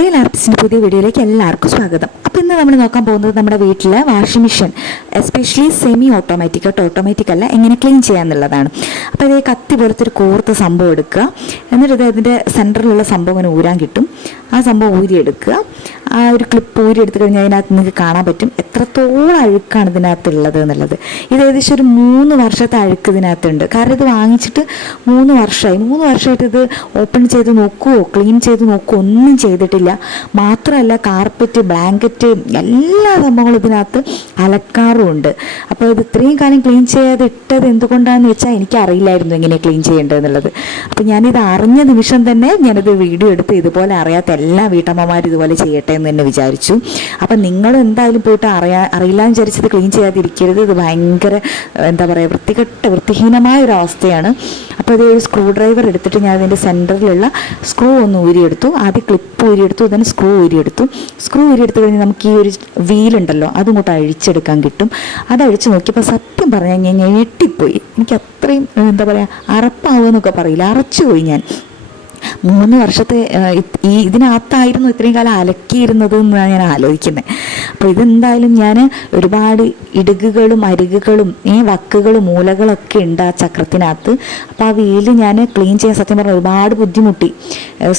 Real ആർട്ടിസ്റ്റിന്റെ പുതിയ വീഡിയോയിലേക്ക് എല്ലാവർക്കും സ്വാഗതം. അപ്പോൾ ഇന്ന് നമ്മൾ നോക്കാൻ പോകുന്നത് നമ്മുടെ വീട്ടിലെ washing machine especially semi automatic കേട്ടോ ഓട്ടോമാറ്റിക് അല്ല എങ്ങനെ ക്ലീൻ ചെയ്യാന്നുള്ളതാണ് അപ്പോൾ ഇതേ കത്തി പോലത്തെ ഒരു കോർത്ത് സംഭവം എടുക്കുക. എന്നിട്ട് ഇത് അതിന്റെ സെന്ററിലുള്ള സംഭവം ഇങ്ങനെ ഊരാൻ കിട്ടും. ആ സംഭവം ഊരിയെടുക്കുക. ആ ഒരു ക്ലിപ്പ് ഊരിയെടുത്ത് കഴിഞ്ഞാൽ അതിനകത്ത് നിങ്ങൾക്ക് കാണാൻ പറ്റും എത്രത്തോളം അഴുക്കാണ് ഇതിനകത്തുള്ളത് എന്നുള്ളത്. ഇത് ഏകദേശം ഒരു മൂന്ന് വർഷത്തെ അഴുക്ക് ഇതിനകത്തുണ്ട്. കാരണം ഇത് വാങ്ങിച്ചിട്ട് മൂന്ന് വർഷമായി. മൂന്ന് വർഷമായിട്ട് ഇത് ഓപ്പൺ ചെയ്ത് നോക്കുവോ? ക്ലീൻ ചെയ്ത് നോക്കുവോ? ഒന്നും ചെയ്തിട്ടില്ല. മാത്രമല്ല കാർപ്പറ്റ് ബ്ലാങ്കറ്റ് എല്ലാ സംഭവങ്ങളും ഇതിനകത്ത് അലക്കാറുമുണ്ട് അപ്പോൾ ഇത് ഇത്രയും കാലം ക്ലീൻ ചെയ്യാതെ ഇട്ടത് എന്തുകൊണ്ടാണെന്ന് വെച്ചാൽ എനിക്കറിയില്ലായിരുന്നു എങ്ങനെ ക്ലീൻ ചെയ്യേണ്ടതെന്നുള്ളത് അപ്പോൾ ഞാനിത് അറിഞ്ഞ നിമിഷം തന്നെ ഞാനിത് വീഡിയോ എടുത്ത് ഇതുപോലെ അറിയാത്ത എല്ലാ വീട്ടമ്മമാരും ഇതുപോലെ ചെയ്യട്ടെ എന്ന് തന്നെ വിചാരിച്ചു. അപ്പം നിങ്ങൾ എന്തായാലും പോയിട്ട് അറിയാ അറിയില്ല എന്ന് വിചാരിച്ചത് ക്ലീൻ ചെയ്യാതിരിക്കരുത്. ഇത് ഭയങ്കര എന്താ പറയുക വൃത്തികെട്ട വൃത്തിഹീനമായ ഒരു അവസ്ഥയാണ്. അപ്പോൾ ഇത് ഒരു സ്ക്രൂ ഡ്രൈവർ എടുത്തിട്ട് ഞാൻ അതിന്റെ സെന്ററിലുള്ള സ്ക്രൂ ഒന്ന് ഊരിയെടുത്തു. ആദ്യം ക്ലിപ്പ് ഊരിയെടുത്തു then സ്ക്രൂ ഊരിയെടുത്തു. സ്ക്രൂ ഊരിയെടുത്ത് കഴിഞ്ഞ് നമുക്ക് ഈ ഒരു വീലുണ്ടല്ലോ അതും കൂട്ട് അഴിച്ചെടുക്കാൻ കിട്ടും. അത് അഴിച്ച് നോക്കിയപ്പോൾ സത്യം പറഞ്ഞാൽ ഞാൻ ഞെട്ടിപ്പോയി. എനിക്ക് അത്രയും എന്താ പറയുക അറപ്പാവുമെന്നൊക്കെ പറയില്ല. അറച്ചുപോയി ഞാൻ. മൂന്ന് വർഷത്തെ ഈ ഇതിനകത്തായിരുന്നു ഇത്രയും കാലം അലക്കിയിരുന്നത് എന്നാണ് ഞാൻ ആലോചിക്കുന്നത് അപ്പോൾ ഇതെന്തായാലും ഞാൻ ഒരുപാട് ഇടുകുകളും അരികുകളും ഈ വക്കുകളും മൂലകളൊക്കെ ഉണ്ട് ആ ചക്രത്തിനകത്ത്. അപ്പോൾ ആ വീൽ ഞാൻ ക്ലീൻ ചെയ്യാൻ സത്യം പറഞ്ഞാൽ ഒരുപാട് ബുദ്ധിമുട്ടി.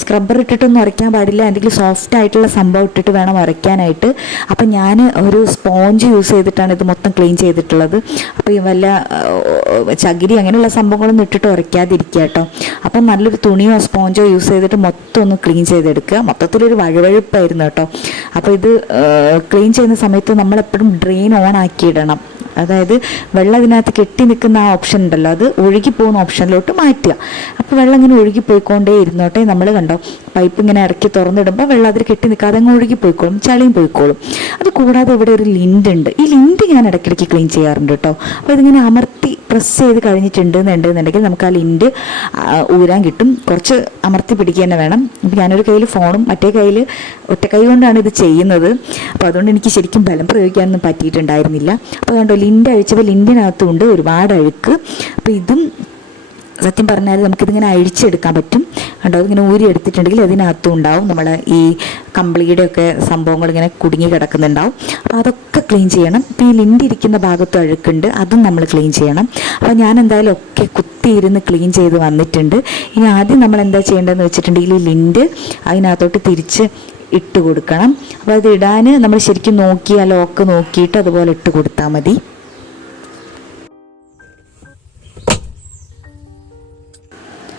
സ്ക്രബ്ബർ ഇട്ടിട്ടൊന്നും ഉരയ്ക്കാൻ പാടില്ല. എന്തെങ്കിലും സോഫ്റ്റ് ആയിട്ടുള്ള സംഭവം ഇട്ടിട്ട് വേണം ഉരയ്ക്കാനായിട്ട് അപ്പം ഞാൻ ഒരു സ്പോഞ്ച് യൂസ് ചെയ്തിട്ടാണ് ഇത് മൊത്തം ക്ലീൻ ചെയ്തിട്ടുള്ളത്. അപ്പോൾ ഈ വല്ല ചകിരി അങ്ങനെയുള്ള സംഭവങ്ങളൊന്നും ഇട്ടിട്ട് ഉരയ്ക്കാതിരിക്കുക കേട്ടോ. അപ്പം നല്ലൊരു തുണിയോ സ്പോഞ്ചോ യൂസ് ചെയ്തിട്ട് മൊത്തം ഒന്ന് ക്ലീൻ ചെയ്തെടുക്കുക. മൊത്തത്തിലൊരു വഴുവഴുപ്പായിരുന്നു കേട്ടോ. അപ്പോൾ ഇത് ക്ലീൻ ചെയ്യുന്ന സമയത്ത് നമ്മളെപ്പോഴും ഡ്രെയിൻ ഓൺ ആക്കിയിടണം. അതായത് വെള്ളം അതിനകത്ത് കെട്ടി നിൽക്കുന്ന ആ ഓപ്ഷൻ ഉണ്ടല്ലോ അത് ഒഴുകി പോകുന്ന ഓപ്ഷനിലോട്ട് മാറ്റുക. അപ്പോൾ വെള്ളം ഇങ്ങനെ ഒഴുകി പോയിക്കൊണ്ടേ ഇരുന്നോട്ടെ നമ്മൾ കണ്ടോ. പൈപ്പ് ഇങ്ങനെ ഇറക്കി തുറന്നിടുമ്പോൾ വെള്ളം അതിൽ കെട്ടി നിൽക്കാതെ അങ്ങ് ഒഴുകി പോയിക്കോളും ചളിയും പോയിക്കോളും. അത് കൂടാതെ ഇവിടെ ഒരു ലിൻഡ് ഉണ്ട്. ഈ ലിൻഡ് ഞാൻ ഇടയ്ക്കിടയ്ക്ക് ക്ലീൻ ചെയ്യാറുണ്ട് കേട്ടോ. അപ്പോൾ ഇതിങ്ങനെ അമർത്തി പ്രസ് ചെയ്ത് കഴിഞ്ഞിട്ടുണ്ട് എന്നുണ്ടെന്നുണ്ടെങ്കിൽ നമുക്ക് ആ ലിൻഡ് ഊരാൻ കിട്ടും. കുറച്ച് അമർത്തി പിടിക്കുക തന്നെ വേണം. അപ്പോൾ ഞാനൊരു കയ്യിൽ ഫോണും മറ്റേ കയ്യിൽ ഒറ്റ കൈ കൊണ്ടാണ് ഇത് ചെയ്യുന്നത്. അപ്പോൾ അതുകൊണ്ട് എനിക്ക് ശരിക്കും ബലം പ്രയോഗിക്കാനൊന്നും പറ്റിയിട്ടുണ്ടായിരുന്നില്ല. അപ്പോൾ കണ്ടോ ലിൻഡ് അഴിച്ചപ്പോൾ ലിൻഡിനകത്തുണ്ട് ഒരുപാട് അഴുക്ക്. അപ്പോൾ ഇതും സത്യം പറഞ്ഞാൽ നമുക്കിതിങ്ങനെ അഴിച്ചെടുക്കാൻ പറ്റും. കണ്ടോ? അതിങ്ങനെ ഊരി എടുത്തിട്ടുണ്ടെങ്കിൽ അതിനകത്തും ഉണ്ടാവും. നമ്മുടെ ഈ കമ്പിളിയുടെ ഒക്കെ സംഭവങ്ങൾ ഇങ്ങനെ കുടുങ്ങി കിടക്കുന്നുണ്ടാവും. അപ്പോൾ അതൊക്കെ ക്ലീൻ ചെയ്യണം. ഇപ്പോൾ ഈ ലിൻഡിരിക്കുന്ന ഭാഗത്ത് അഴുക്കുണ്ട്. അതും നമ്മൾ ക്ലീൻ ചെയ്യണം. അപ്പോൾ ഞാൻ എന്തായാലും ഒക്കെ കുത്തിയിരുന്ന് ക്ലീൻ ചെയ്ത് വന്നിട്ടുണ്ട്. ഇനി ആദ്യം നമ്മൾ എന്താ ചെയ്യേണ്ടതെന്ന് വെച്ചിട്ടുണ്ടെങ്കിൽ ഈ ലിൻഡ് അതിനകത്തോട്ട് തിരിച്ച് ഇട്ട് കൊടുക്കണം. അപ്പോൾ അത് ഇടാൻ നമ്മൾ ശരിക്കും നോക്കി ആ ലോക്ക് നോക്കിയിട്ട് അതുപോലെ ഇട്ട് കൊടുത്താൽ മതി.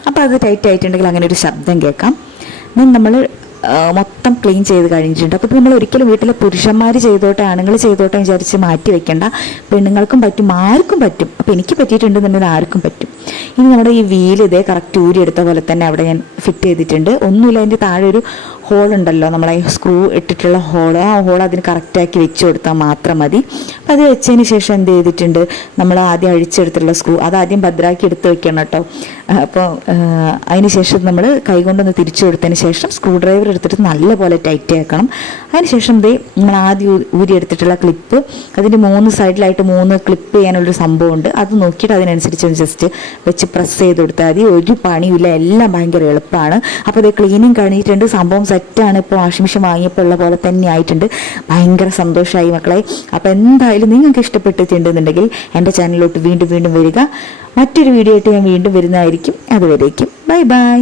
അപ്പോൾ അത് ടൈറ്റ് ആയിട്ടുണ്ടെങ്കിൽ അങ്ങനെ ഒരു ശബ്ദം കേൾക്കാം. ദെൻ നമ്മൾ മൊത്തം ക്ലീൻ ചെയ്ത് കഴിഞ്ഞിട്ടുണ്ട്. അപ്പോൾ നമ്മൾ ഒരിക്കലും വീട്ടിലെ പുരുഷന്മാർ ചെയ്തോട്ടെ ആണുങ്ങൾ ചെയ്തോട്ടെ വിചാരിച്ച് മാറ്റി വെക്കേണ്ട. പെണ്ണുങ്ങൾക്കും പറ്റും ആർക്കും പറ്റും. അപ്പോൾ എനിക്ക് പറ്റിയിട്ടുണ്ടെന്നുണ്ടെങ്കിൽ ആർക്കും പറ്റും. ഇനി നമ്മുടെ ഈ വീൽ ഇതേ കറക്റ്റ് ഊരി എടുത്ത പോലെ തന്നെ അവിടെ ഞാൻ ഫിറ്റ് ചെയ്തിട്ടുണ്ട്. ഒന്നുമില്ല അതിന്റെ താഴെ ഒരു ഹോൾ ഉണ്ടല്ലോ നമ്മളെ സ്ക്രൂ ഇട്ടിട്ടുള്ള ഹോൾ ആ ഹോൾ അതിന് കറക്റ്റാക്കി വെച്ച് കൊടുത്താൽ മാത്രം മതി. അപ്പോൾ അത് വെച്ചതിന് ശേഷം എന്ത് ചെയ്തിട്ടുണ്ട്? നമ്മൾ ആദ്യം അഴിച്ചെടുത്തിട്ടുള്ള സ്ക്രൂ അത് ആദ്യം ഭദ്രാക്കി എടുത്ത് വെക്കണം കേട്ടോ. അപ്പോൾ അതിന് ശേഷം നമ്മൾ കൈകൊണ്ടൊന്ന് തിരിച്ചു കൊടുത്തതിന് ശേഷം സ്ക്രൂ ഡ്രൈവർ എടുത്തിട്ട് നല്ലപോലെ ടൈറ്റ് ആക്കണം. അതിന് ശേഷം ദേ നമ്മൾ ആദ്യം ഊരി എടുത്തിട്ടുള്ള ക്ലിപ്പ് അതിന്റെ മൂന്ന് സൈഡിലായിട്ട് മൂന്ന് ക്ലിപ്പ് ചെയ്യാനുള്ളൊരു സംഭവമുണ്ട്. അത് നോക്കിയിട്ട് അതിനനുസരിച്ച് ജസ്റ്റ് വെച്ച് പ്രസ് ചെയ്ത് കൊടുത്താൽ മതി. ഒരു പണിയില്ല എല്ലാം ഭയങ്കര എളുപ്പമാണ്. അപ്പോൾ അത് ക്ലീനിങ് കഴിഞ്ഞിട്ടുണ്ട് സംഭവം സെറ്റാണ് ഇപ്പോൾ വാഷിംഗ് മെഷീൻ വാങ്ങിയപ്പോൾ ഉള്ള പോലെ തന്നെ ആയിട്ടുണ്ട്. ഭയങ്കര സന്തോഷമായി മക്കളെ. അപ്പോൾ എന്തായാലും നിങ്ങൾക്ക് ഇഷ്ടപ്പെട്ടിട്ടുണ്ടെന്നുണ്ടെങ്കിൽ എന്റെ ചാനലിലോട്ട് വീണ്ടും വീണ്ടും വരിക. മറ്റൊരു വീഡിയോ ആയിട്ട് ഞാൻ വീണ്ടും വരുന്നതായിരിക്കും. അതുവരേക്കും. Bye bye